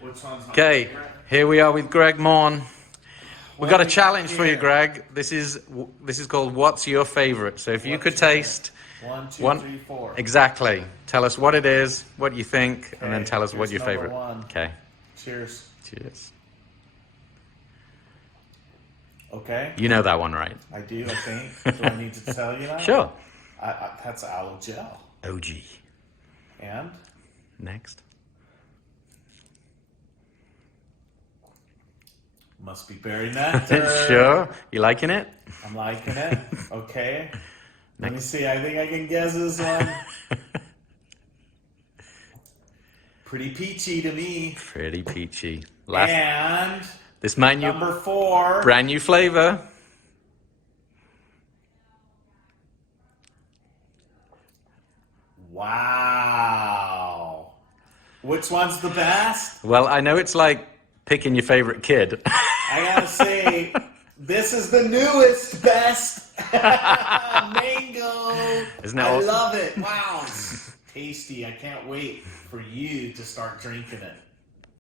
Which one's my Okay, favorite? here we are with Gregg Maughan. We've got a do we challenge got for you, here? Greg. This is called What's Your Favorite? So if you What's could your taste One, two, one, three, four. exactly. Tell us what it is, what you think, and then Okay, tell us what here's your number favorite. one. Okay. Cheers. Cheers. Okay. You know that one, right? I do, I think. Do I need to tell you that? Sure. That's aloe gel. OG. And? Next. Must be berry nectar. Sure. You liking it? I'm liking it. Okay. Let me see. I think I can guess this one. Pretty peachy to me. Pretty peachy. And This man, number 4. brand new flavor. Wow. Which one's the best? Well, I know it's like picking your favorite kid. I gotta say, this is the newest best. Mango. Isn't it I awesome? love it. Wow. It's tasty. I can't wait for you to start drinking it.